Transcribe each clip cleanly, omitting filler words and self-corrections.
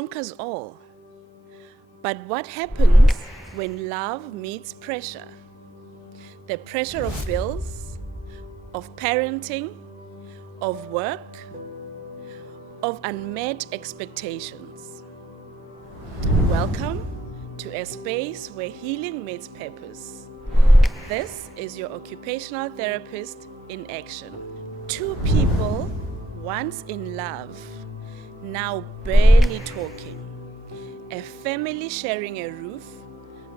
conquers all. But what happens when love meets pressure? The pressure of bills, of parenting, of work, of unmet expectations. Welcome to a space where healing meets purpose. This is your occupational therapist in action. Two people once in love, now barely talking. A family sharing a roof,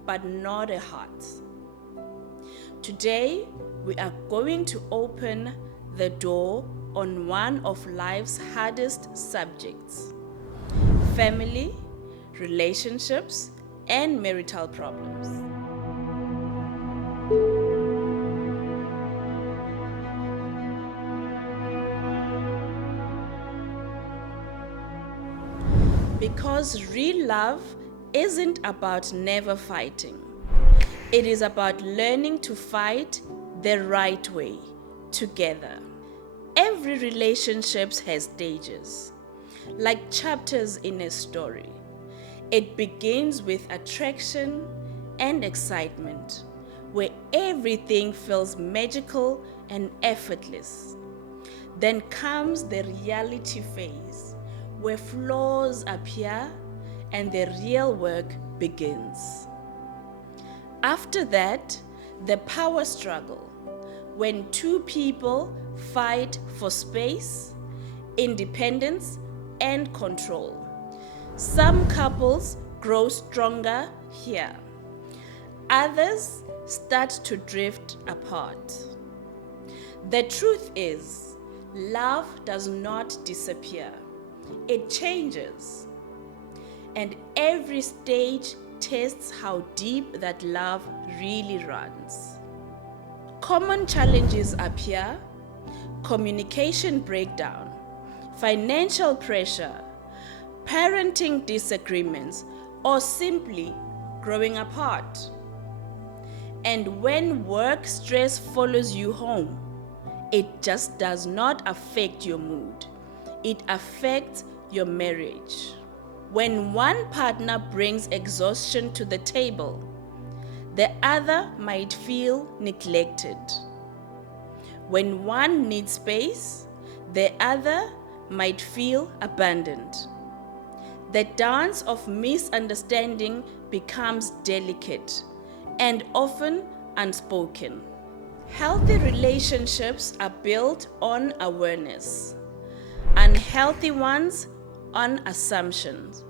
but not a heart. Today, we are going to open the door on one of life's hardest subjects: family, relationships, and marital problems. Because real love isn't about never fighting. It is about learning to fight the right way, together. Every relationship has stages, like chapters in a story. It begins with attraction and excitement, where everything feels magical and effortless. Then comes the reality phase, where flaws appear and the real work begins. After that, the power struggle, when two people fight for space, independence, and control. Some couples grow stronger here. Others start to drift apart. The truth is, love does not disappear. It changes. And every stage tests how deep that love really runs. Common challenges appear: communication breakdown, financial pressure, parenting disagreements, or simply growing apart. And when work stress follows you home, it just does not affect your mood. It affects your marriage. When one partner brings exhaustion to the table, the other might feel neglected. When one needs space, the other might feel abandoned. The dance of misunderstanding becomes delicate and often unspoken. Healthy relationships are built on awareness. Unhealthy ones on assumptions.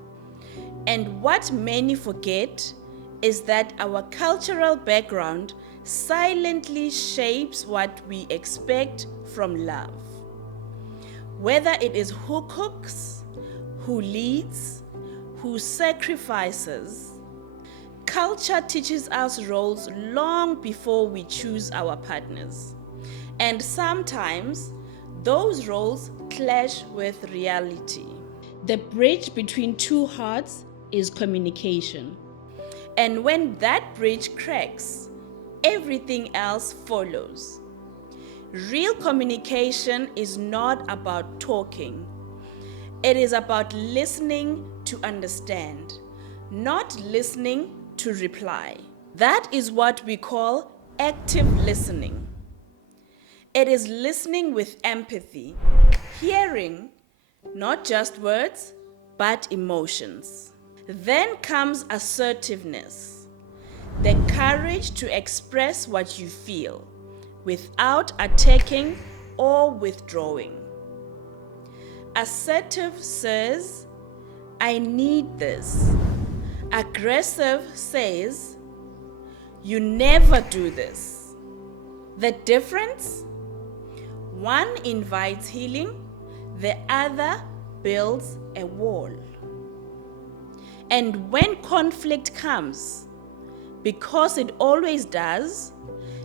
And what many forget is that our cultural background silently shapes what we expect from love. Whether it is who cooks, who leads, who sacrifices, culture teaches us roles long before we choose our partners. And sometimes those roles clash with reality. The bridge between two hearts is communication. And when that bridge cracks, everything else follows. Real communication is not about talking. It is about listening to understand, not listening to reply. That is what we call active listening. It is listening with empathy, hearing not just words, but emotions. Then comes assertiveness, the courage to express what you feel without attacking or withdrawing. Assertive says, "I need this." Aggressive says, "You never do this." The difference? One invites healing, the other builds a wall. And when conflict comes, because it always does,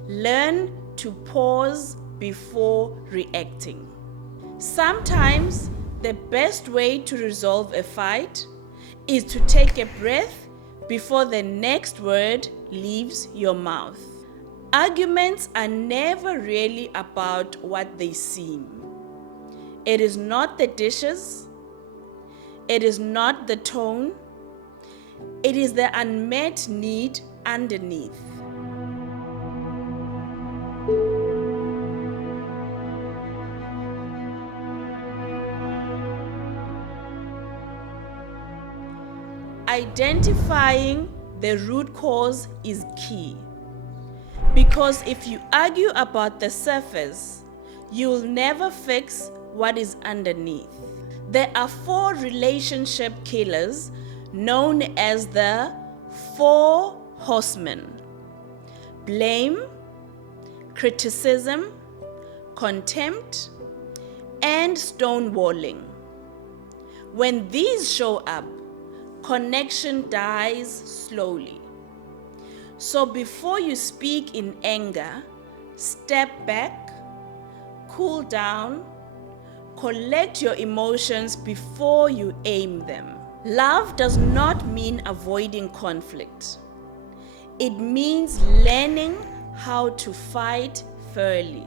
learn to pause before reacting. Sometimes the best way to resolve a fight is to take a breath before the next word leaves your mouth. Arguments are never really about what they seem. It is not the dishes. It is not the tone, it is the unmet need underneath. Identifying the root cause is key, because if you argue about the surface, you will never fix what is underneath. There are 4 relationship killers known as the 4 horsemen: blame, criticism, contempt, and stonewalling. When these show up, connection dies slowly. So before you speak in anger, step back, cool down, collect your emotions before you aim them. Love does not mean avoiding conflict. It means learning how to fight fairly.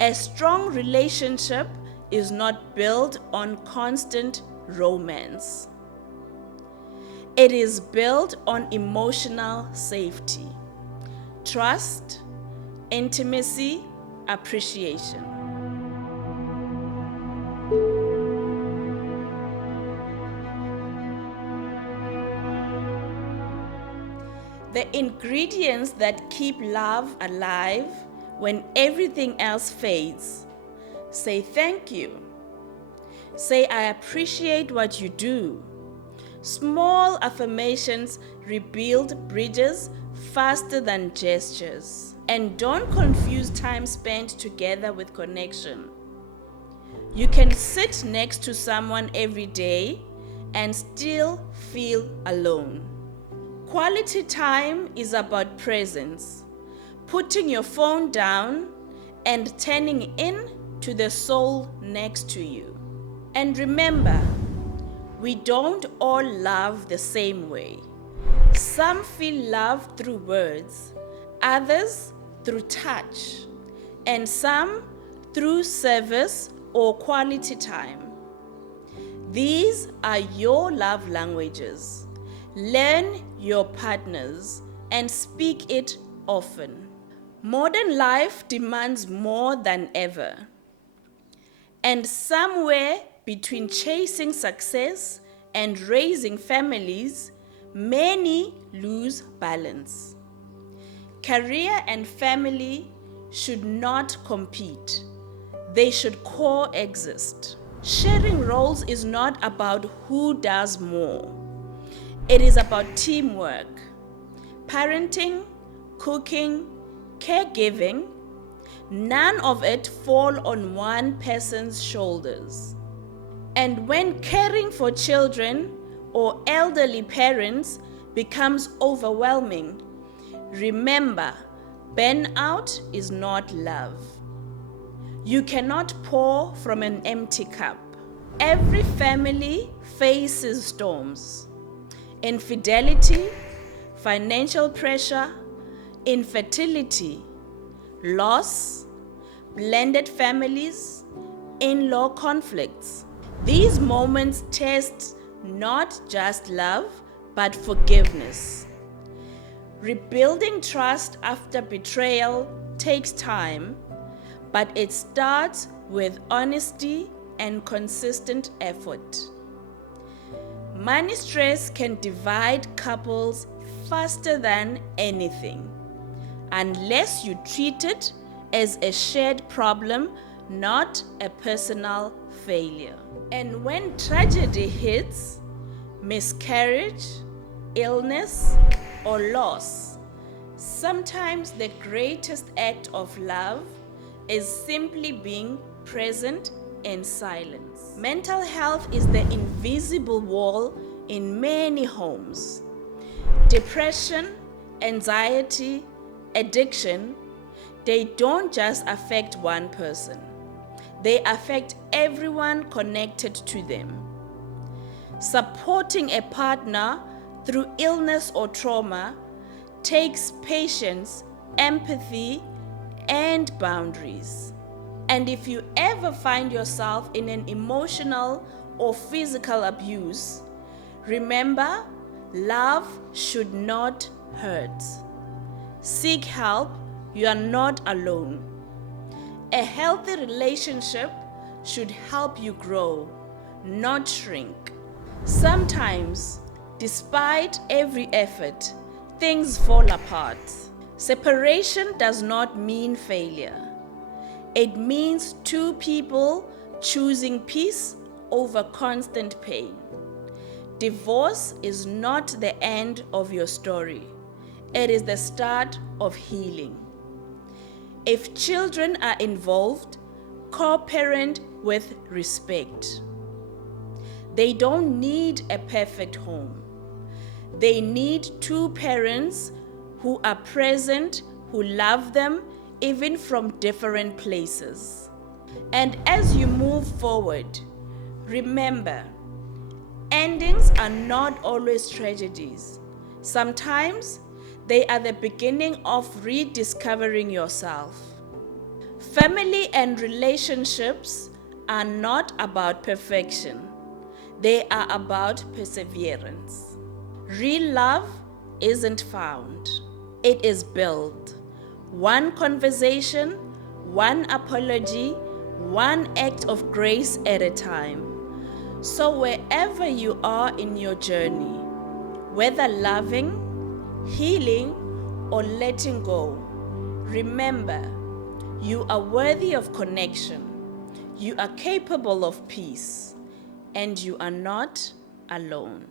A strong relationship is not built on constant romance. It is built on emotional safety, trust, intimacy, appreciation. The ingredients that keep love alive when everything else fades: say thank you. Say, I appreciate what you do. Small affirmations rebuild bridges faster than gestures. And don't confuse time spent together with connection. You can sit next to someone every day and still feel alone. Quality time is about presence, putting your phone down and turning in to the soul next to you. And remember, we don't all love the same way. Some feel love through words, others through touch, and some through service or quality time. These are your love languages. Learn your partners and speak it often. Modern life demands more than ever. And somewhere between chasing success and raising families, many lose balance. Career and family should not compete. They should coexist. Sharing roles is not about who does more. It is about teamwork. Parenting, cooking, caregiving, none of it fall on one person's shoulders. And when caring for children or elderly parents becomes overwhelming, remember, burnout is not love. You cannot pour from an empty cup. Every family faces storms: infidelity, financial pressure, infertility, loss, blended families, in-law conflicts. These moments test not just love, but forgiveness. Rebuilding trust after betrayal takes time, but it starts with honesty and consistent effort. Money stress can divide couples faster than anything, unless you treat it as a shared problem, not a personal failure. And when tragedy hits, miscarriage, illness, or loss, sometimes the greatest act of love is simply being present in silence. Mental health is the invisible wall in many homes. Depression, anxiety, addiction, they don't just affect one person. They affect everyone connected to them. Supporting a partner through illness or trauma takes patience, empathy, and boundaries. And if you ever find yourself in an emotional or physical abuse, remember, love should not hurt. Seek help. You are not alone. A healthy relationship should help you grow, not shrink. Sometimes, despite every effort, things fall apart. Separation does not mean failure. It means two people choosing peace over constant pain. Divorce is not the end of your story. It is the start of healing. If children are involved, co-parent with respect. They don't need a perfect home. They need two parents who are present, who love them, even from different places. And as you move forward, remember, endings are not always tragedies. Sometimes they are the beginning of rediscovering yourself. Family and relationships are not about perfection. They are about perseverance. Real love isn't found. It is built. One conversation, one apology, one act of grace at a time. So wherever you are in your journey, whether loving, healing, or letting go, remember, you are worthy of connection. You are capable of peace, and you are not alone.